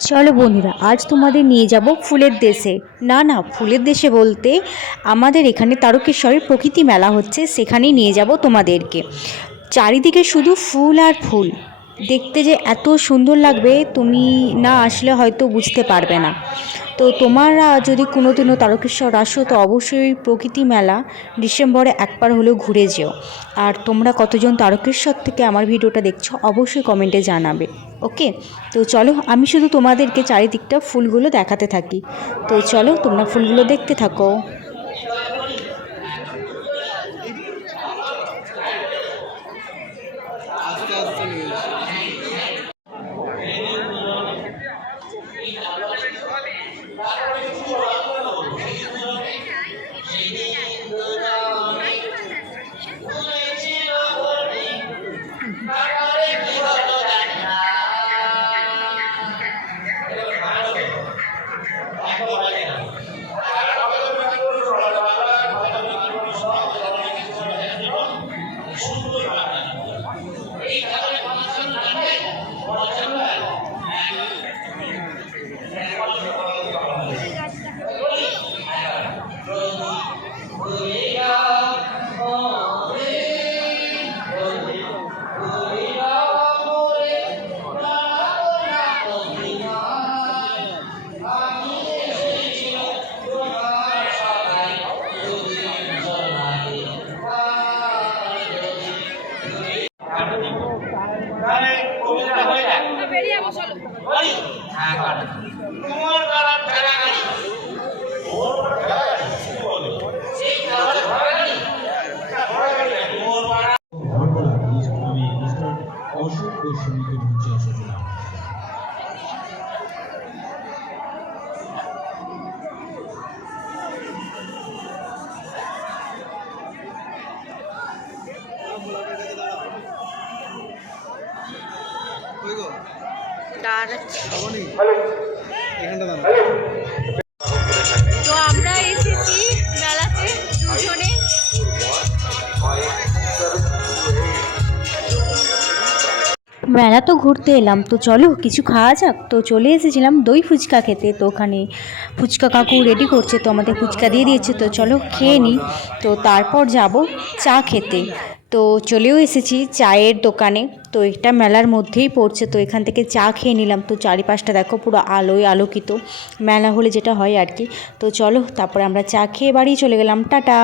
চলো বন্ধুরা, আজ তোমাদের নিয়ে যাব ফুলের দেশে। না না, ফুলের দেশে বলতে আমাদের এখানে তারকেশ্বরের প্রকৃতি মেলা হচ্ছে, সেখানেই নিয়ে যাব তোমাদেরকে। চারিদিকে শুধু ফুল আর ফুল। দেখতে যে এত সুন্দর লাগবে, তুমি না আসলে হয়তো বুঝতে পারবে না। তো তোমরা যদি কোনো দিনও তারকেশ্বর আসো, তো অবশ্যই প্রকৃতি মেলা ডিসেম্বরে একবার হলেও ঘুরে যেও। আর তোমরা কতজন তারকেশ্বর থেকে আমার ভিডিওটা দেখছ, অবশ্যই কমেন্টে জানাবে, ওকে? তো চলো, আমি শুধু তোমাদেরকে চারিদিকটা ফুলগুলো দেখাতে থাকি। তো চলো, তোমরা ফুলগুলো দেখতে থাকো। ভরপুরা আমি মিস্টার অশোক গোস্বামীকে মঞ্চে এসেছিলাম তো আমরা এসেছি মেলাতে দুজনে। মেলা তো ঘুরতে এলাম, তো চলো কিছু খাওয়া যাক। তো চলে এসেছিলাম দই ফুচকা খেতে, তো ওখানে ফুচকা কাকু রেডি করছে, তো আমাদের ফুচকা দিয়ে দিয়েছে, তো চলো খেয়ে নিই। তো তারপর যাব চা খেতে। তো চলেও এসেছি চায়ের দোকানে। তো এটা মেলার মধ্যেই পড়ছে, তো এখান থেকে চা খেয়ে নিলাম। তো চারিপাশটা দেখো পুরো আলোয় আলোকিত, মেলা হলে যেটা হয় আর কি। তো চলো, তারপরে আমরা চা খেয়ে বাড়ি চলে গেলাম। টাটা!